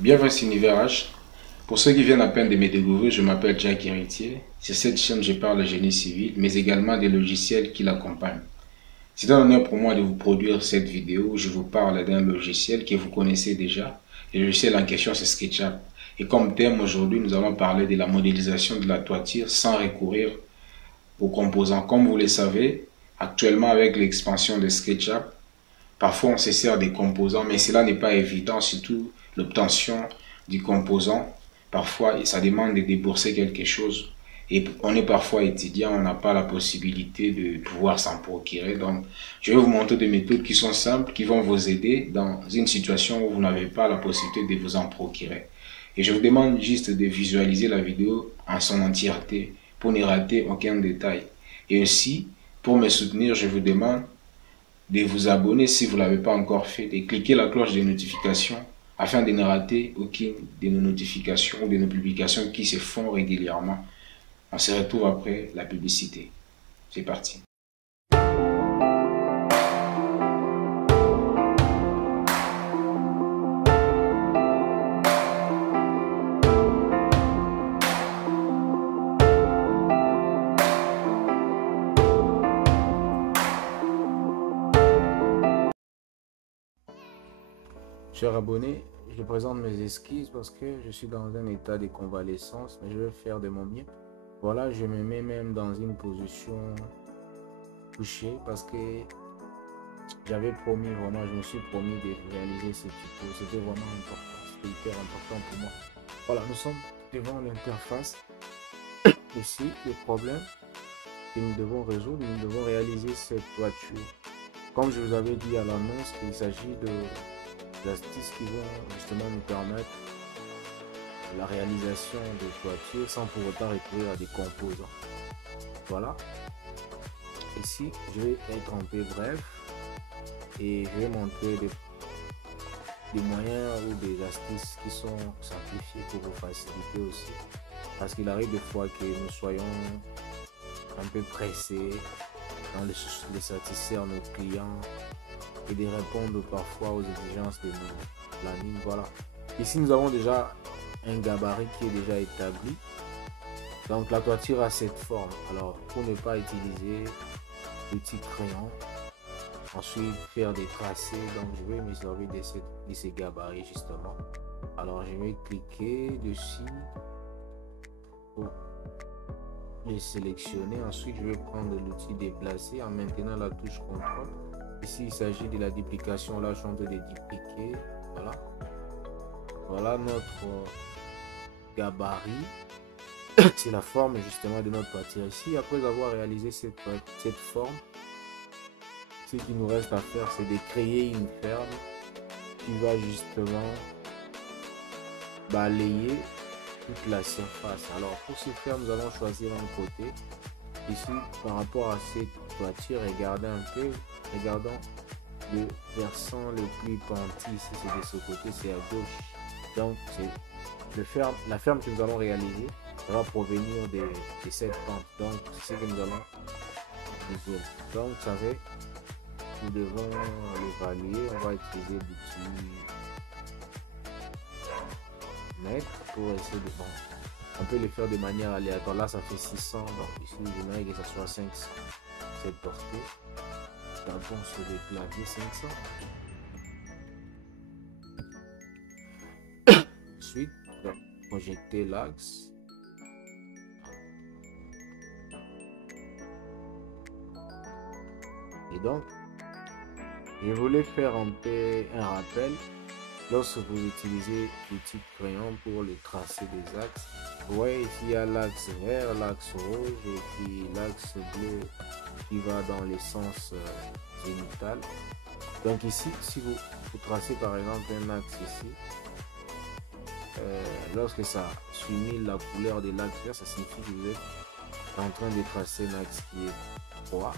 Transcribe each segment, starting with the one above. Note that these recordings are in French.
Bienvenue sur Univers H. Pour ceux qui viennent à peine de me découvrir, je m'appelle Jack Héritier. Sur cette chaîne, je parle de génie civil, mais également des logiciels qui l'accompagnent. C'est un honneur pour moi de vous produire cette vidéo où je vous parle d'un logiciel que vous connaissez déjà. Le logiciel en question, c'est SketchUp. Et comme thème aujourd'hui, nous allons parler de la modélisation de la toiture sans recourir aux composants. Comme vous le savez, actuellement avec l'expansion de SketchUp, parfois on se sert des composants, mais cela n'est pas évident, surtout l'obtention du composant. Parfois, ça demande de débourser quelque chose. Et on est parfois étudiant, on n'a pas la possibilité de pouvoir s'en procurer. Donc, je vais vous montrer des méthodes qui sont simples, qui vont vous aider dans une situation où vous n'avez pas la possibilité de vous en procurer. Et je vous demande juste de visualiser la vidéo en son entièreté pour ne rater aucun détail. Et aussi, pour me soutenir, je vous demande de vous abonner si vous ne l'avez pas encore fait, de cliquer la cloche de notification afin de ne rater aucune de nos notifications ou de nos publications qui se font régulièrement. On se retrouve après la publicité. C'est parti. Chers abonnés, je présente mes esquisses parce que je suis dans un état de convalescence, mais je vais faire de mon mieux. Voilà, je me mets même dans une position couchée parce que j'avais promis, vraiment, je me suis promis de réaliser ce tuto. C'était vraiment important, c'était hyper important pour moi. Voilà, nous sommes devant l'interface. Ici, le problème que nous devons résoudre, nous devons réaliser cette toiture. Comme je vous avais dit à l'annonce, il s'agit d'astuces qui vont justement nous permettre la réalisation de toitures sans pour autant recourir à des composants. Voilà. Ici, je vais être un peu bref et je vais montrer des moyens ou des astuces qui sont simplifiés pour vous faciliter aussi. Parce qu'il arrive des fois que nous soyons un peu pressés dans les satisfaire nos clients et de répondre parfois aux exigences de nos plannings. Voilà. Ici, nous avons déjà un gabarit qui est déjà établi. Donc, la toiture a cette forme. Alors, pour ne pas utiliser petit crayon, ensuite faire des tracés, donc je vais me servir de ces gabarits justement. Alors, je vais cliquer dessus pour les sélectionner. Ensuite, je vais prendre l'outil déplacer en maintenant la touche contrôle. Ici, il s'agit de la duplication. Là, je suis en train de dupliquer. Voilà. Voilà notre gabarit. C'est la forme justement de notre toiture. Ici, après avoir réalisé cette forme, ce qu'il nous reste à faire, c'est de créer une ferme qui va justement balayer toute la surface. Alors, pour ce faire, nous allons choisir un côté. Ici, par rapport à cette toiture, regardez un peu. Regardons le versant le plus pentu. Ici, c'est de ce côté, c'est à gauche. Donc, c'est la ferme que nous allons réaliser va provenir de cette pente. Donc, c'est ce que nous allons résoudre. Donc, vous savez, nous devons l'évaluer. On va utiliser l'outil mètre pour essayer de... Bon, on peut le faire de manière aléatoire. Là, ça fait 600. Donc, ici, j'aimerais que ça soit 500. Cette portée. Tapons sur le clavier 500. Ensuite, projeter l'axe. Et donc, je voulais faire un rappel. Lorsque vous utilisez l'outil crayon pour le tracer des axes, vous voyez ici il y a l'axe vert, l'axe rouge et puis l'axe bleu qui va dans le sens zénital. Donc ici, si vous tracez par exemple un axe ici, lorsque ça simule la couleur de l'axe vert, ça signifie que vous êtes en train de tracer un axe qui est droit.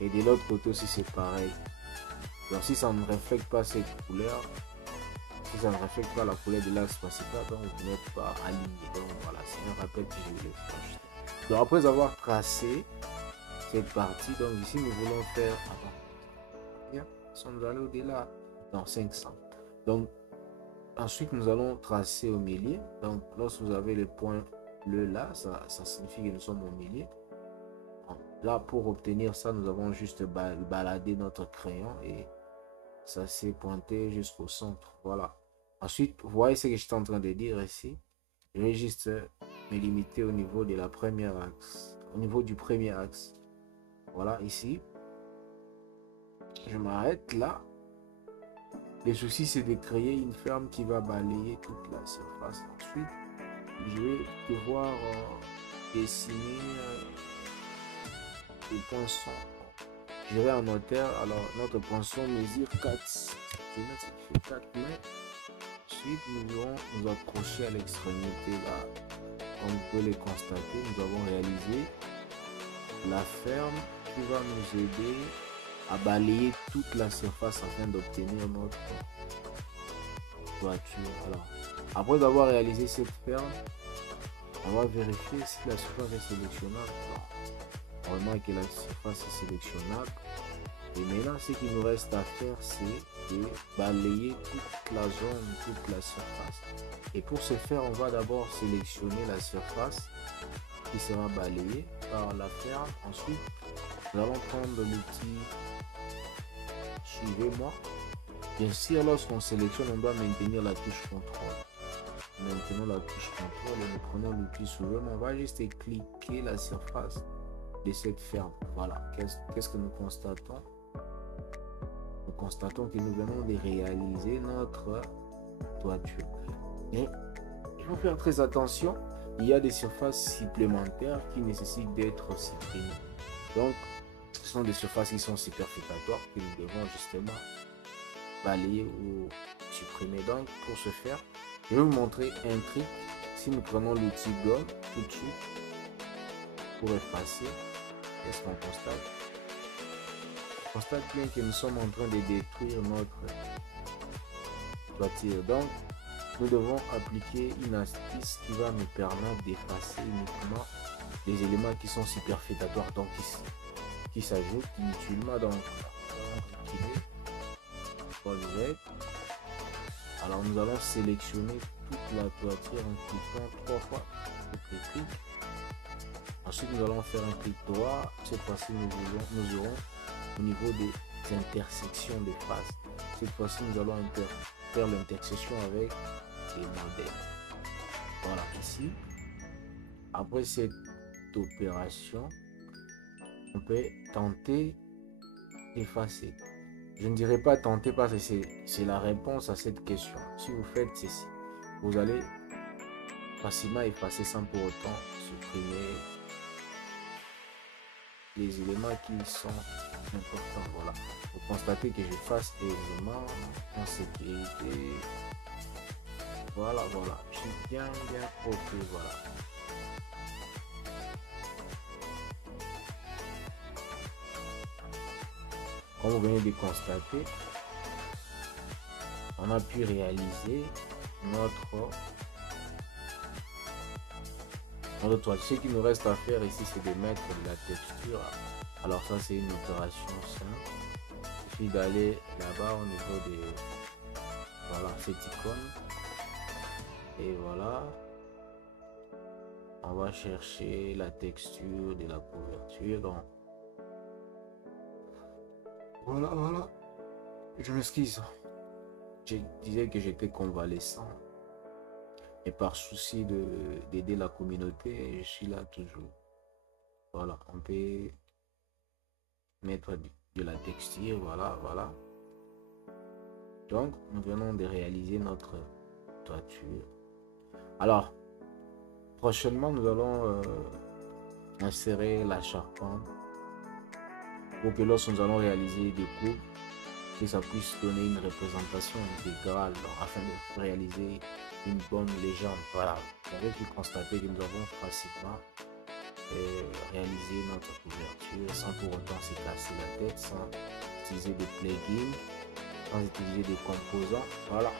Et de l'autre côté aussi c'est pareil. Donc si ça ne reflète pas cette couleur, si ça ne reflète pas la couleur de l'axe principal, donc vous n'êtes pas aligné. Donc voilà, c'est un rappel que je voulais faire. Donc après avoir tracé cette partie, donc ici nous voulons faire avant. Bien, si on va aller au-delà, dans 500. Donc Ensuite, nous allons tracer au milieu. Donc, lorsque vous avez le point bleu là, ça signifie que nous sommes au milieu. Là, pour obtenir ça, nous avons juste baladé notre crayon et ça s'est pointé jusqu'au centre. Voilà. Ensuite, vous voyez ce que j'étais en train de dire ici. Je vais juste me limiter au niveau de la première axe. Au niveau du premier axe. Voilà, ici. Je m'arrête là. Le souci, c'est de créer une ferme qui va balayer toute la surface. Ensuite, je vais devoir dessiner des poinçons. Je vais en hauteur. Alors, notre poinçon mesure 4 cm, ça fait 4 mètres. Ensuite, nous allons nous accrocher à l'extrémité là. Comme vous pouvez le constater, nous avons réalisé la ferme qui va nous aider à balayer toute la surface afin d'obtenir notre toiture. Alors, après avoir réalisé cette ferme, on va vérifier si la surface est sélectionnable. Vraiment que la surface est sélectionnable. Et maintenant, ce qu'il nous reste à faire, c'est de balayer toute la zone, toute la surface. Et pour ce faire, on va d'abord sélectionner la surface qui sera balayée par la ferme. Ensuite, nous allons prendre l'outil Suivez-moi. Bien sûr, lorsqu'on sélectionne, on doit maintenir la touche contrôle. Maintenant, la touche contrôle et nous prenons l'outil Suivez-moi. On va juste cliquer la surface de cette ferme. Voilà. Qu'est-ce que nous constatons? Nous constatons que nous venons de réaliser notre toiture. Et il faut faire très attention. Il y a des surfaces supplémentaires qui nécessitent d'être supprimées. Donc, ce sont des surfaces qui sont superfétatoires que nous devons justement balayer ou supprimer. Donc, pour ce faire, je vais vous montrer un truc. Si nous prenons l'outil gomme tout de suite pour effacer, qu'est-ce qu'on constate? On constate bien que nous sommes en train de détruire notre toiture. Donc, nous devons appliquer une astuce qui va nous permettre d'effacer uniquement les éléments qui sont superfétatoires, donc ici, qui s'ajoutent inutilement. Donc, alors nous allons sélectionner toute la toiture en cliquant 3 fois sur le clic. Ensuite, nous allons faire un clic droit. Cette fois-ci, nous aurons au niveau des intersections des faces. Cette fois-ci, nous allons faire l'intersection avec les modèles. Voilà, ici. Après cette opération, on peut tenter d'effacer. Je ne dirais pas tenter parce que c'est la réponse à cette question. Si vous faites ceci, vous allez facilement effacer sans pour autant supprimer les éléments qui sont importants. Voilà. Vous constatez que je fasse des éléments en sécurité. Voilà, voilà. Je suis bien ok. Voilà. Comme vous venez de constater, on a pu réaliser notre toile. Ce qu'il nous reste à faire ici, c'est de mettre de la texture. Alors ça, c'est une opération simple. Il suffit d'aller là-bas au niveau de voilà, cette icône. Et voilà. On va chercher la texture de la couverture. Donc, voilà. Je m'excuse. Je disais que j'étais convalescent. Et par souci d'aider la communauté, je suis là toujours. Voilà, on peut mettre de la texture, voilà. Donc, nous venons de réaliser notre toiture. Alors, prochainement, nous allons insérer la charpente pour que lorsque nous allons réaliser des coupes, que ça puisse donner une représentation intégrale afin de réaliser une bonne légende. Voilà, vous avez pu constater que nous avons facilement réalisé notre couverture sans pour autant se casser la tête, sans utiliser des plugins, sans utiliser des composants. Voilà,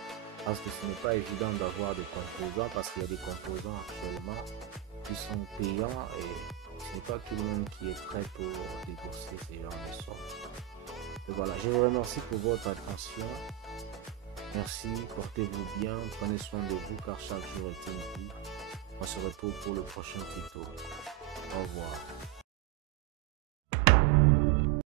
parce que ce n'est pas évident d'avoir des composants, parce qu'il y a des composants actuellement qui sont payants et ce n'est pas tout le monde qui est prêt pour débourser ces genres de sommes. Et voilà, je vous remercie pour votre attention. Merci, portez-vous bien, prenez soin de vous car chaque jour est une vie. On se retrouve pour le prochain tuto. Au revoir.